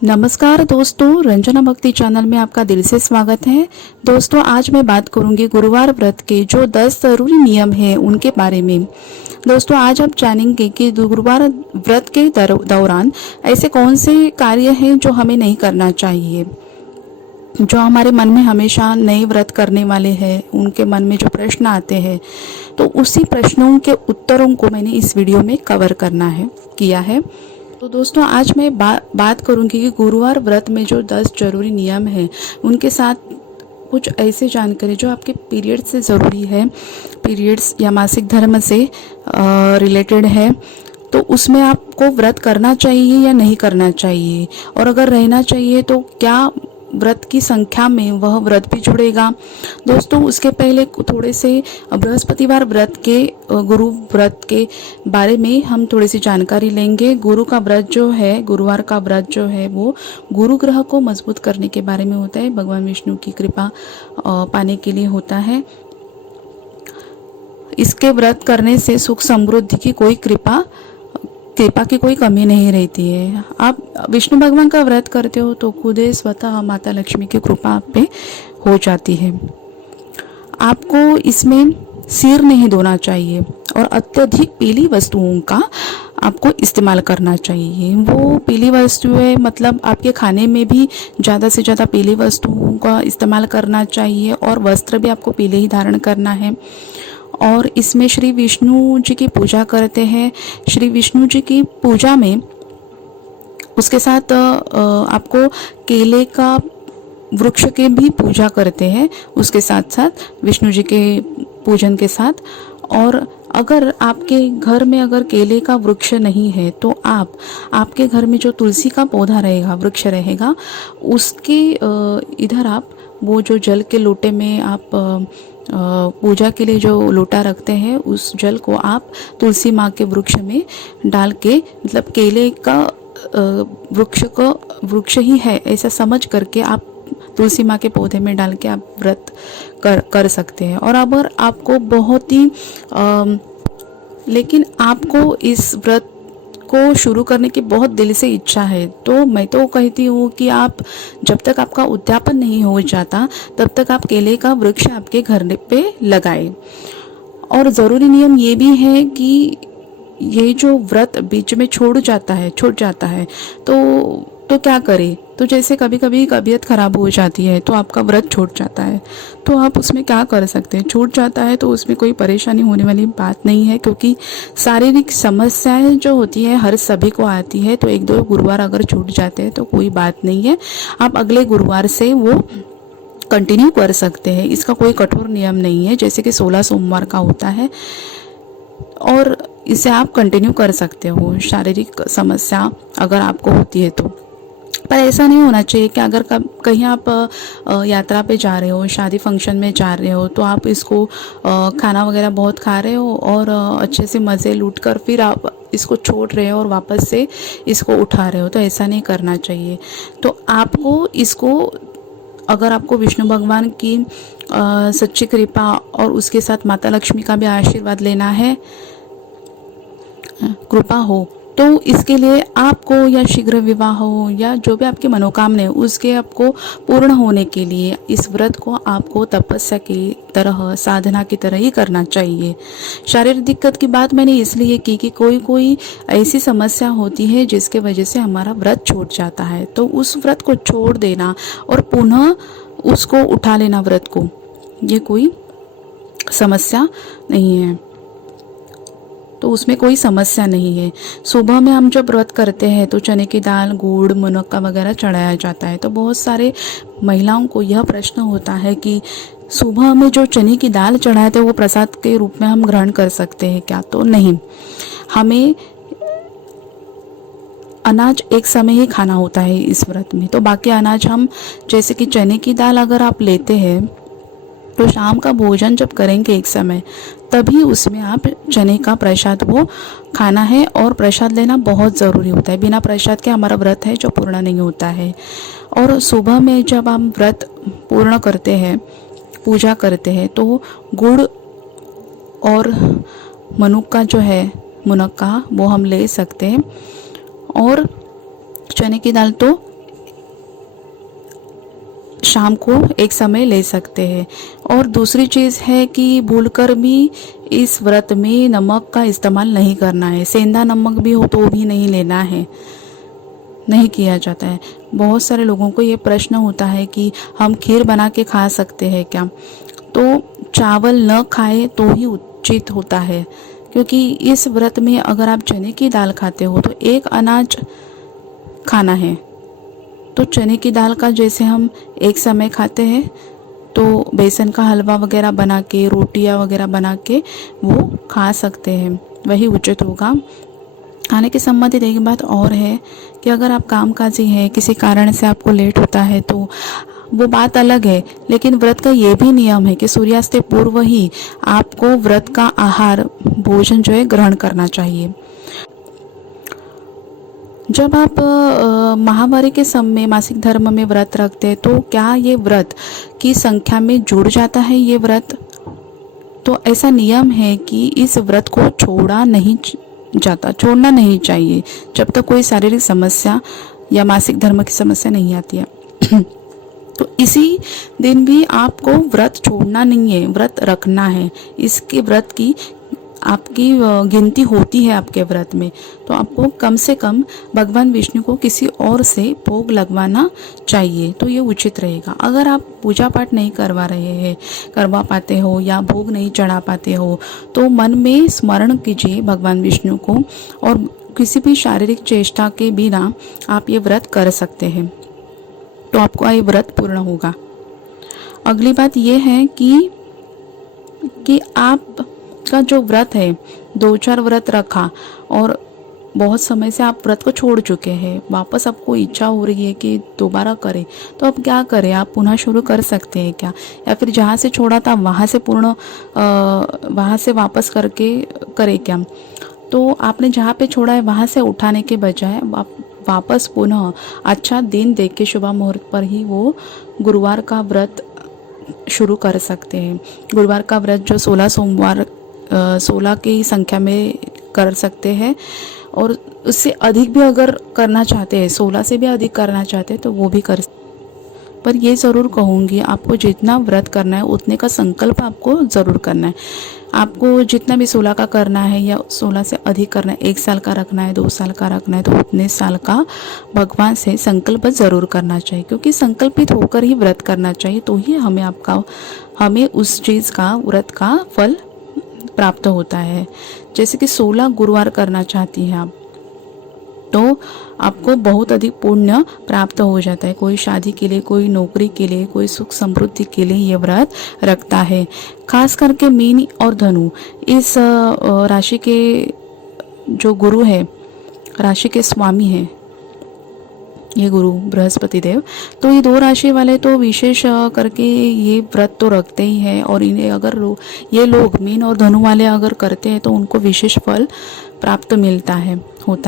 नमस्कार दोस्तों, रंजना भक्ति चैनल में आपका दिल से स्वागत है। दोस्तों, आज मैं बात करूंगी गुरुवार व्रत के जो 10 जरूरी नियम हैं उनके बारे में। दोस्तों, आज आप जानेंगे कि गुरुवार व्रत के दौरान ऐसे कौन से कार्य हैं जो हमें नहीं करना चाहिए। जो हमारे मन में हमेशा नए व्रत करने वाले हैं उनके मन में जो प्रश्न आते हैं, तो उसी प्रश्नों के उत्तरों को मैंने इस वीडियो में कवर किया है। तो दोस्तों, आज मैं बात करूंगी कि गुरुवार व्रत में जो 10 जरूरी नियम हैं उनके साथ कुछ ऐसे जानकारी जो आपके पीरियड से ज़रूरी है, पीरियड्स या मासिक धर्म से रिलेटेड है। तो उसमें आपको व्रत करना चाहिए या नहीं करना चाहिए, और अगर रहना चाहिए तो क्या व्रत की संख्या में वह व्रत भी जुड़ेगा। दोस्तों, उसके पहले थोड़े से बृहस्पतिवार व्रत के गुरु व्रत के बारे में हम थोड़ी सी जानकारी लेंगे। गुरु का व्रत जो है, गुरुवार का व्रत जो है वो गुरु ग्रह को मजबूत करने के बारे में होता है, भगवान विष्णु की कृपा पाने के लिए होता है। इसके व्रत करने से सुख समृद्धि की कोई कृपा की कोई कमी नहीं रहती है। आप विष्णु भगवान का व्रत करते हो तो खुद स्वतः माता लक्ष्मी की कृपा आप पे हो जाती है। आपको इसमें सिर नहीं धोना चाहिए और अत्यधिक पीली वस्तुओं का आपको इस्तेमाल करना चाहिए। वो पीली वस्तुएं मतलब आपके खाने में भी ज़्यादा से ज़्यादा पीली वस्तुओं का इस्तेमाल करना चाहिए, और वस्त्र भी आपको पीले ही धारण करना है। और इसमें श्री विष्णु जी की पूजा करते हैं। श्री विष्णु जी की पूजा में उसके साथ आपको केले का वृक्ष के भी पूजा करते हैं, उसके साथ साथ विष्णु जी के पूजन के साथ। और अगर आपके घर में अगर केले का वृक्ष नहीं है तो आपके घर में जो तुलसी का पौधा रहेगा, वृक्ष रहेगा, उसके इधर आप वो जो जल के लोटे में आप पूजा के लिए जो लोटा रखते हैं, उस जल को आप तुलसी माँ के वृक्ष में डाल के, मतलब केले का वृक्ष ही है ऐसा समझ करके आप तुलसी माँ के पौधे में डाल के आप व्रत कर सकते हैं। और अगर आपको बहुत ही लेकिन आपको इस व्रत को शुरू करने की बहुत दिल से इच्छा है, तो मैं तो कहती हूँ कि आप जब तक आपका उद्यापन नहीं हो जाता तब तक आप केले का वृक्ष आपके घर पे लगाएं। और ज़रूरी नियम ये भी है कि ये जो व्रत बीच में छूट जाता है तो क्या करें। तो जैसे कभी कभी तबीयत खराब हो जाती है तो आपका व्रत छूट जाता है, तो आप उसमें क्या कर सकते हैं। छूट जाता है तो उसमें कोई परेशानी होने वाली बात नहीं है, क्योंकि शारीरिक समस्याएं जो होती है हर सभी को आती है। तो 1-2 गुरुवार अगर छूट जाते हैं तो कोई बात नहीं है, आप अगले गुरुवार से वो कंटिन्यू कर सकते हैं। इसका कोई कठोर नियम नहीं है, जैसे कि 16 सोमवार का होता है, और इसे आप कंटिन्यू कर सकते हो शारीरिक समस्या अगर आपको होती है तो। पर ऐसा नहीं होना चाहिए कि अगर कहीं आप यात्रा पे जा रहे हो, शादी फंक्शन में जा रहे हो, तो आप इसको खाना वगैरह बहुत खा रहे हो और अच्छे से मज़े लूट कर फिर आप इसको छोड़ रहे हो और वापस से इसको उठा रहे हो, तो ऐसा नहीं करना चाहिए। तो आपको इसको, अगर आपको विष्णु भगवान की सच्ची कृपा और उसके साथ माता लक्ष्मी का भी आशीर्वाद लेना है, कृपा हो, तो इसके लिए आपको या शीघ्र विवाह हो या जो भी आपकी मनोकामना है उसके आपको पूर्ण होने के लिए इस व्रत को आपको तपस्या की तरह, साधना की तरह ही करना चाहिए। शारीरिक दिक्कत की बात मैंने इसलिए की कि कोई ऐसी समस्या होती है जिसके वजह से हमारा व्रत छूट जाता है, तो उस व्रत को छोड़ देना और पुनः उसको उठा लेना व्रत को, ये कोई समस्या नहीं है, तो उसमें कोई समस्या नहीं है। सुबह में हम जब व्रत करते हैं तो चने की दाल, गुड़, मुनक्का वगैरह चढ़ाया जाता है। तो बहुत सारे महिलाओं को यह प्रश्न होता है कि सुबह में जो चने की दाल चढ़ाए थे वो प्रसाद के रूप में हम ग्रहण कर सकते हैं क्या? तो नहीं, हमें अनाज एक समय ही खाना होता है इस व्रत में। तो बाकी अनाज हम, जैसे कि चने की दाल अगर आप लेते हैं तो शाम का भोजन जब करेंगे एक समय, तभी उसमें आप चने का प्रसाद वो खाना है, और प्रसाद लेना बहुत ज़रूरी होता है। बिना प्रसाद के हमारा व्रत है जो पूर्ण नहीं होता है। और सुबह में जब हम व्रत पूर्ण करते हैं, पूजा करते हैं, तो गुड़ और मनुक्का जो है, मुनक्का, वो हम ले सकते हैं। और चने की दाल तो शाम को एक समय ले सकते हैं। और दूसरी चीज़ है कि भूलकर भी इस व्रत में नमक का इस्तेमाल नहीं करना है। सेंधा नमक भी हो तो भी नहीं लेना है, नहीं किया जाता है। बहुत सारे लोगों को ये प्रश्न होता है कि हम खीर बना के खा सकते हैं क्या? तो चावल न खाए तो ही उचित होता है, क्योंकि इस व्रत में अगर आप चने की दाल खाते हो तो एक अनाज खाना है। तो चने की दाल का जैसे हम एक समय खाते हैं, तो बेसन का हलवा वगैरह बना के, रोटियां वगैरह बना के वो खा सकते हैं, वही उचित होगा। खाने के संबंधित एक बात और है कि अगर आप कामकाजी हैं, किसी कारण से आपको लेट होता है तो वो बात अलग है, लेकिन व्रत का ये भी नियम है कि सूर्यास्त से पूर्व ही आपको व्रत का आहार, भोजन जो है ग्रहण करना चाहिए। जब आप माहवारी के समय मासिक धर्म में व्रत रखते हैं तो क्या ये व्रत की संख्या में जुड़ जाता है ये व्रत? तो ऐसा नियम है कि इस व्रत को छोड़ना नहीं चाहिए जब तक कोई शारीरिक समस्या या मासिक धर्म की समस्या नहीं आती है। तो इसी दिन भी आपको व्रत छोड़ना नहीं है, व्रत रखना है। इसके व्रत की आपकी गिनती होती है आपके व्रत में, तो आपको कम से कम भगवान विष्णु को किसी और से भोग लगवाना चाहिए, तो ये उचित रहेगा। अगर आप पूजा पाठ नहीं करवा पाते हो या भोग नहीं चढ़ा पाते हो तो मन में स्मरण कीजिए भगवान विष्णु को, और किसी भी शारीरिक चेष्टा के बिना आप ये व्रत कर सकते हैं, तो आपका ये व्रत पूर्ण होगा। अगली बात ये है कि आप का जो व्रत है, 2-4 व्रत रखा और बहुत समय से आप व्रत को छोड़ चुके हैं, वापस आपको इच्छा हो रही है कि दोबारा करें, तो अब क्या करें? आप पुनः शुरू कर सकते हैं क्या? या फिर जहाँ से छोड़ा था वहाँ से वापस करके करें क्या? तो आपने जहाँ पे छोड़ा है वहाँ से उठाने के बजाय आप वापस पुनः अच्छा दिन देख के शुभ मुहूर्त पर ही वो गुरुवार का व्रत शुरू कर सकते हैं। गुरुवार का व्रत जो 16 सोमवार 16 की संख्या में कर सकते हैं, और उससे अधिक भी अगर करना चाहते हैं, 16 से भी अधिक करना चाहते हैं तो वो भी कर। पर ये ज़रूर कहूँगी, आपको जितना व्रत करना है उतने का संकल्प आपको ज़रूर करना है। आपको जितना भी 16 का करना है या 16 से अधिक करना है, 1 साल का रखना है, 2 साल का रखना है, तो उतने साल का भगवान से संकल्प ज़रूर करना चाहिए, क्योंकि संकल्पित होकर ही व्रत करना चाहिए, तो ही हमें उस चीज़ का, व्रत का फल प्राप्त होता है। जैसे कि 16 गुरुवार करना चाहती हैं आप, तो आपको बहुत अधिक पुण्य प्राप्त हो जाता है। कोई शादी के लिए, कोई नौकरी के लिए, कोई सुख समृद्धि के लिए ये व्रत रखता है। खास करके मीन और धनु, इस राशि के जो गुरु है, राशि के स्वामी हैं ये गुरु बृहस्पति देव, तो ये 2 राशि वाले तो विशेष करके ये व्रत तो रखते ही है, और इन्हें अगर ये लोग मीन और धनु वाले अगर करते हैं तो उनको विशेष फल प्राप्त होता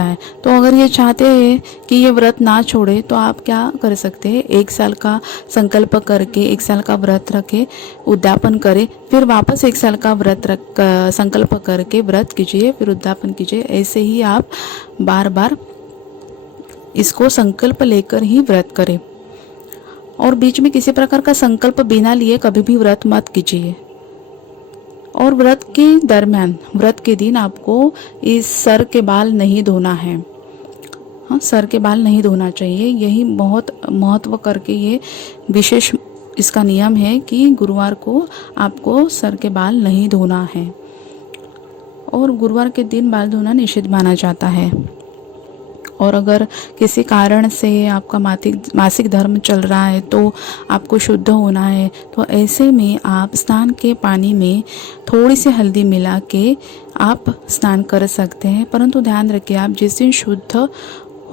है। तो अगर ये चाहते हैं कि ये व्रत ना छोड़े तो आप क्या कर सकते हैं? 1 साल का संकल्प करके 1 साल का व्रत रखे, उद्यापन करें, फिर वापस 1 साल का संकल्प करके व्रत कीजिए, फिर उद्यापन कीजिए। ऐसे ही आप बार बार इसको संकल्प लेकर ही व्रत करें, और बीच में किसी प्रकार का संकल्प बिना लिए कभी भी व्रत मत कीजिए। और व्रत के दरमियान, व्रत के दिन आपको इस सर के बाल नहीं धोना है। हाँ, सर के बाल नहीं धोना चाहिए। यही बहुत महत्व करके ये विशेष इसका नियम है कि गुरुवार को आपको सर के बाल नहीं धोना है, और गुरुवार के दिन बाल धोना निषिद्ध माना जाता है। और अगर किसी कारण से आपका मासिक धर्म चल रहा है तो आपको शुद्ध होना है, तो ऐसे में आप स्नान के पानी में थोड़ी सी हल्दी मिला के आप स्नान कर सकते हैं। परंतु ध्यान रखिए, आप जिस दिन शुद्ध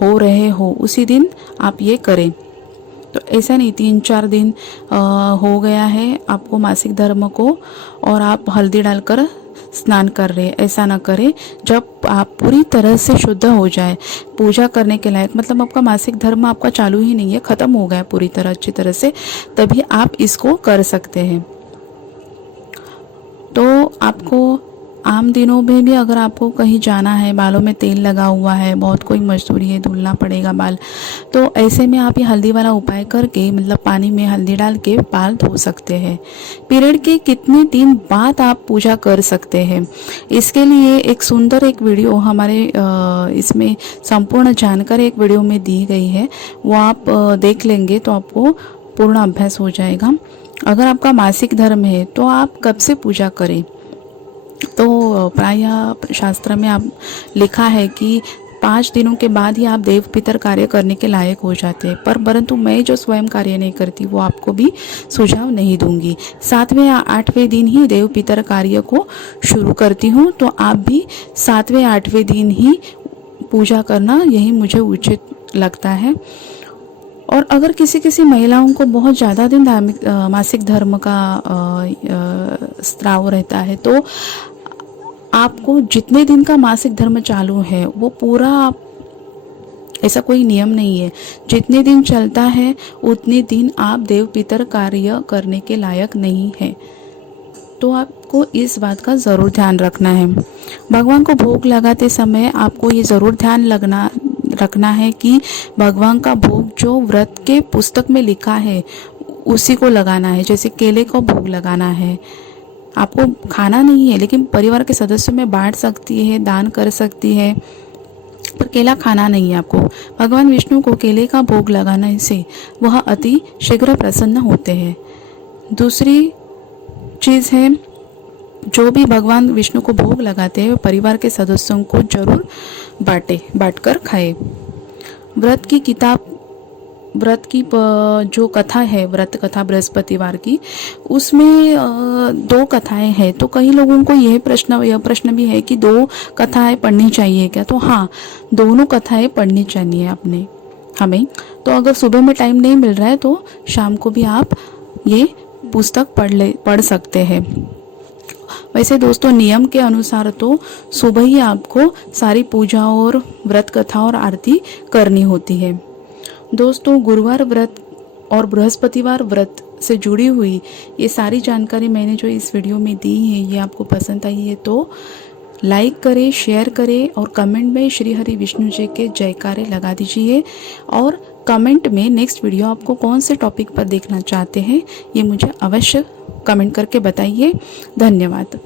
हो रहे हो उसी दिन आप ये करें। तो ऐसा नहीं 3-4 दिन हो गया है आपको मासिक धर्म को और आप हल्दी डालकर स्नान कर रहे हैं, ऐसा ना करें। जब आप पूरी तरह से शुद्ध हो जाए, पूजा करने के लायक, मतलब आपका मासिक धर्म आपका चालू ही नहीं है, ख़त्म हो गया पूरी तरह अच्छी तरह से, तभी आप इसको कर सकते हैं। तो आपको आम दिनों में भी अगर आपको कहीं जाना है, बालों में तेल लगा हुआ है, बहुत कोई मजदूरी है, धुलना पड़ेगा बाल, तो ऐसे में आप ये हल्दी वाला उपाय करके, मतलब पानी में हल्दी डाल के बाल धो सकते हैं। पीरियड के कितने दिन बाद आप पूजा कर सकते हैं, इसके लिए एक सुंदर एक वीडियो हमारे इसमें संपूर्ण जानकारी एक वीडियो में दी गई है, वो आप देख लेंगे तो आपको पूर्ण अभ्यास हो जाएगा। अगर आपका मासिक धर्म है तो आप कब से पूजा करें, तो प्रायः शास्त्र में आप लिखा है कि 5 दिनों के बाद ही आप देव पितर कार्य करने के लायक हो जाते हैं, परंतु मैं जो स्वयं कार्य नहीं करती वो आपको भी सुझाव नहीं दूंगी। 7वें या 8वें दिन ही देव पितर कार्य को शुरू करती हूँ, तो आप भी 7वें 8वें दिन ही पूजा करना, यही मुझे उचित लगता है। और अगर किसी महिलाओं को बहुत ज़्यादा दिन मासिक धर्म का स्राव रहता है, तो आपको जितने दिन का मासिक धर्म चालू है वो पूरा, ऐसा कोई नियम नहीं है, जितने दिन चलता है उतने दिन आप देव पितर कार्य करने के लायक नहीं है। तो आपको इस बात का ज़रूर ध्यान रखना है। भगवान को भोग लगाते समय आपको ये ज़रूर ध्यान रखना है कि भगवान का भोग जो व्रत के पुस्तक में लिखा है उसी को लगाना है। जैसे केले को भोग लगाना है, आपको खाना नहीं है, लेकिन परिवार के सदस्यों में बांट सकती है, दान कर सकती है, पर केला खाना नहीं है आपको। भगवान विष्णु को केले का भोग लगाने से वह अति शीघ्र प्रसन्न होते हैं। दूसरी चीज़ है, जो भी भगवान विष्णु को भोग लगाते हैं परिवार के सदस्यों को जरूर बांटकर खाए। व्रत की जो कथा है, व्रत कथा बृहस्पतिवार की, उसमें 2 कथाएं हैं। तो कई लोगों को यह प्रश्न भी है कि 2 कथाएं पढ़नी चाहिए क्या, तो हाँ, दोनों कथाएं पढ़नी चाहिए हमें। तो अगर सुबह में टाइम नहीं मिल रहा है तो शाम को भी आप ये पुस्तक पढ़ सकते हैं। वैसे दोस्तों, नियम के अनुसार तो सुबह ही आपको सारी पूजा और व्रत कथा और आरती करनी होती है। दोस्तों, गुरुवार व्रत और बृहस्पतिवार व्रत से जुड़ी हुई ये सारी जानकारी मैंने जो इस वीडियो में दी है, ये आपको पसंद आई है तो लाइक करें, शेयर करें और कमेंट में श्री हरि विष्णु जी के जयकारे लगा दीजिए। और कमेंट में नेक्स्ट वीडियो आपको कौन से टॉपिक पर देखना चाहते हैं ये मुझे अवश्य कमेंट करके बताइए। धन्यवाद।